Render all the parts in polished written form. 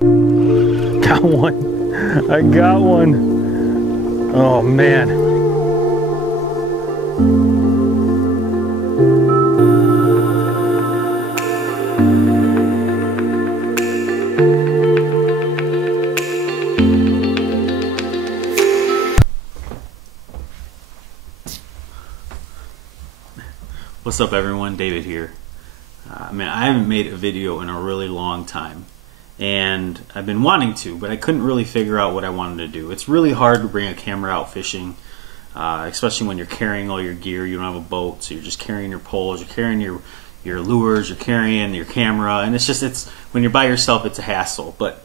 Got one. I got one. Oh man. What's up everyone, David here. Man, I haven't made a video in a really long time, and I've been wanting to, but I couldn't really figure out what I wanted to do. It's really hard to bring a camera out fishing, especially when you're carrying all your gear. You don't have a boat, so you're just carrying your poles, you're carrying your lures, you're carrying your camera, and it's when you're by yourself, it's a hassle. But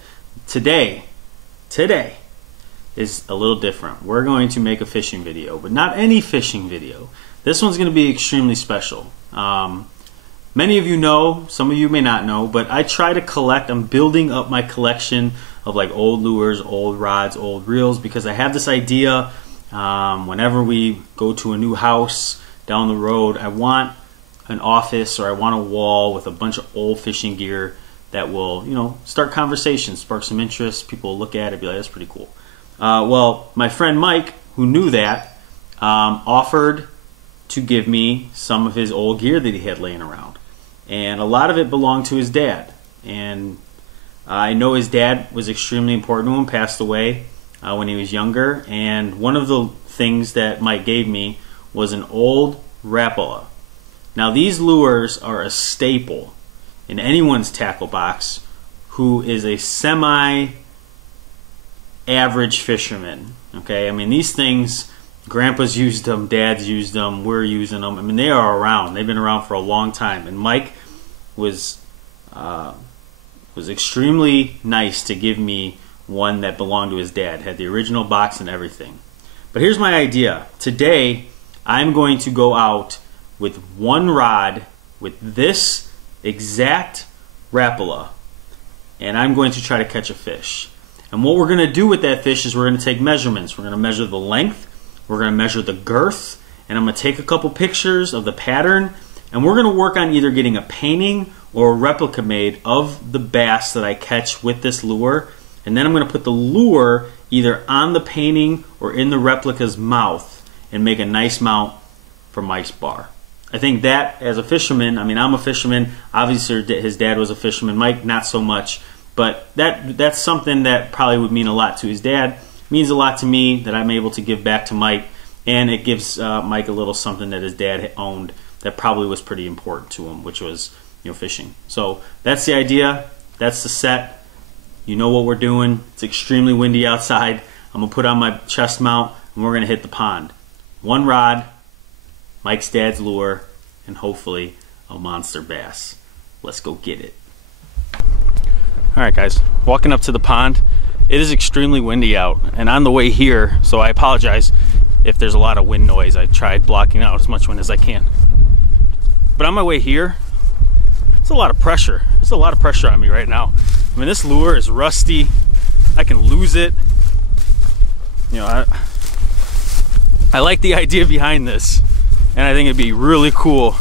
today is a little different. We're going to make a fishing video, but not any fishing video. This one's going to be extremely special. Many of you know, some of you may not know, but I try to collect, I'm building up my collection of like old lures, old rods, old reels, because I have this idea, whenever we go to a new house down the road, I want an office or I want a wall with a bunch of old fishing gear that will, you know, start conversations, spark some interest. People will look at it and be like, that's pretty cool. Well, my friend Mike, who knew that, offered to give me some of his old gear that he had laying around. And a lot of it belonged to his dad. And I know his dad was extremely important to him, passed away when he was younger. And one of the things that Mike gave me was an old Rapala. Now these lures are a staple in anyone's tackle box who is a semi-average fisherman. Okay, I mean these things, grandpas used them, dads used them, we're using them. I mean, they are around. They've been around for a long time. And Mike was extremely nice to give me one that belonged to his dad. Had the original box and everything. But here's my idea. Today, I'm going to go out with one rod with this exact Rapala, and I'm going to try to catch a fish. And what we're going to do with that fish is we're going to take measurements. We're going to measure the length. We're going to measure the girth, and I'm going to take a couple pictures of the pattern, and we're going to work on either getting a painting or a replica made of the bass that I catch with this lure, and then I'm going to put the lure either on the painting or in the replica's mouth and make a nice mount for Mike's bar. I think that, as a fisherman, I mean, I'm a fisherman, obviously his dad was a fisherman, Mike not so much, but that's something that probably would mean a lot to his dad. Means a lot to me that I'm able to give back to Mike, and it gives Mike a little something that his dad owned that probably was pretty important to him, which was, you know, fishing. So that's the idea. That's the set. You know what we're doing. It's extremely windy outside. I'm gonna put on my chest mount and we're gonna hit the pond. One rod, Mike's dad's lure, and hopefully a monster bass. Let's go get it. All right, guys, walking up to the pond. It is extremely windy out, and on the way here, so I apologize if there's a lot of wind noise. I tried blocking out as much wind as I can. But on my way here, it's a lot of pressure. There's a lot of pressure on me right now. I mean, this lure is rusty. I can lose it. You know, I like the idea behind this, and I think it'd be really cool.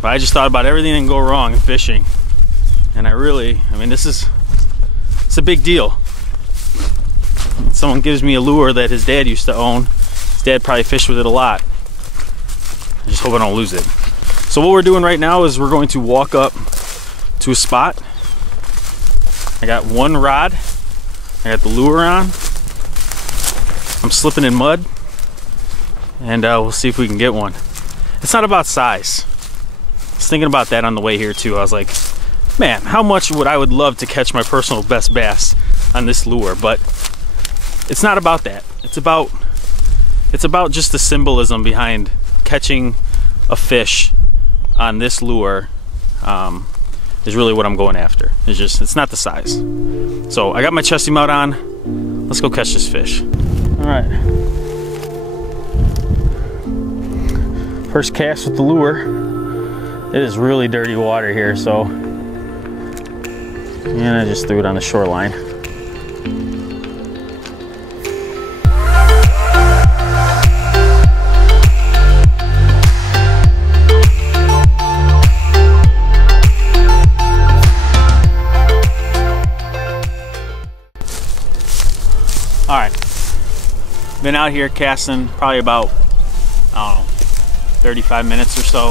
But I just thought about everything that can go wrong in fishing. And I mean, it's a big deal. Someone gives me a lure that his dad used to own. His dad probably fished with it a lot. I just hope I don't lose it. So what we're doing right now is we're going to walk up to a spot. I got one rod. I got the lure on. I'm slipping in mud. And we'll see if we can get one. It's not about size. I was thinking about that on the way here too. I was like, man, how much would I love to catch my personal best bass on this lure, but it's not about that. It's about just the symbolism behind catching a fish on this lure is really what I'm going after. It's not the size. So I got my chesty mount on. Let's go catch this fish. All right. First cast with the lure. It is really dirty water here, so. And I just threw it on the shoreline. Been out here casting probably about, I don't know, 35 minutes or so.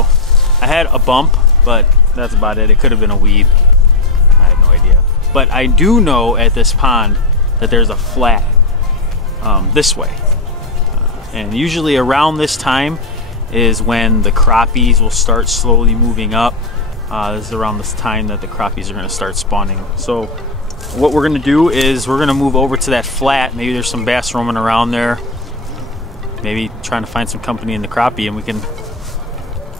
I had a bump, but that's about it. It could have been a weed. I have no idea. But I do know at this pond that there's a flat this way. And usually around this time is when the crappies will start slowly moving up. This is around this time that the crappies are going to start spawning. So what we're going to do is we're going to move over to that flat. Maybe there's some bass roaming around there. Maybe trying to find some company in the crappie, and we can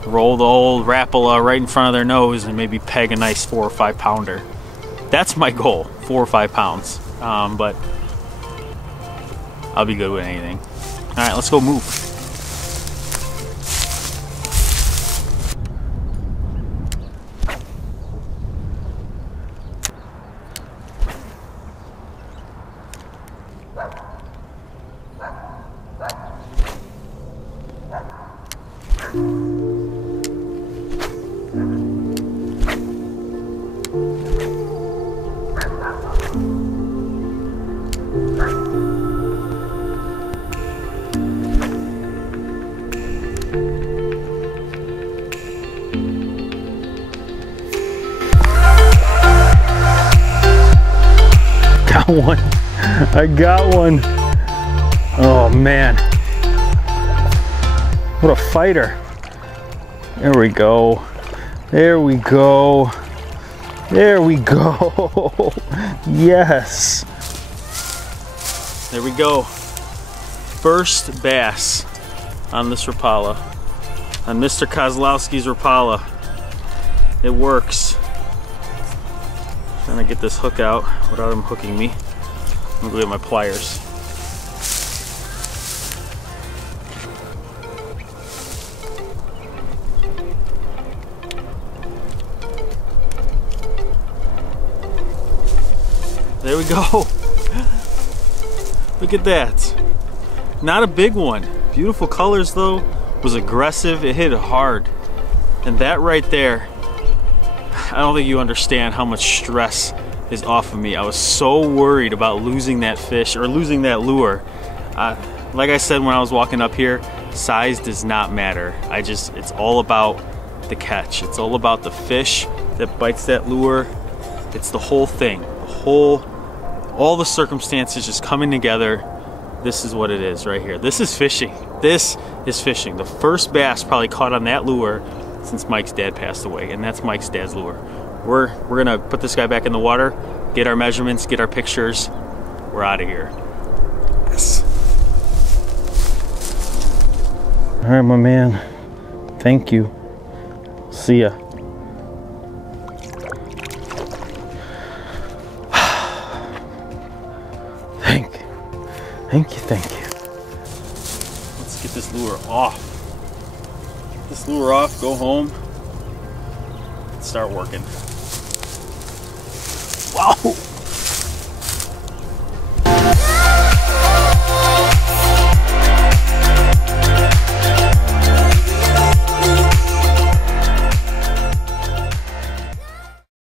roll the old Rapala right in front of their nose and maybe peg a nice 4 or 5 pounder. That's my goal, 4 or 5 pounds. But I'll be good with anything. All right, let's go move. Got one. I got one. Oh man. What a fighter. There we go. There we go. There we go. Yes. There we go. First bass on this Rapala. On Mr. Kozlowski's Rapala. It works. Trying to get this hook out without him hooking me. I'm gonna go get my pliers. There we go. Look at that. Not a big one. Beautiful colors though. Was aggressive. It hit it hard. And that right there, I don't think you understand how much stress is off of me. I was so worried about losing that fish or losing that lure. Like I said when I was walking up here, size does not matter. It's all about the catch. It's all about the fish that bites that lure. It's the whole thing. All the circumstances just coming together. This is what it is right here. This is fishing. This is fishing. The first bass probably caught on that lure since Mike's dad passed away, and that's Mike's dad's lure. We're gonna put this guy back in the water, get our measurements, get our pictures. We're out of here. Yes. All right, my man. Thank you. See ya. Thank you. Let's get this lure off. Get this lure off, go home, start working. Wow!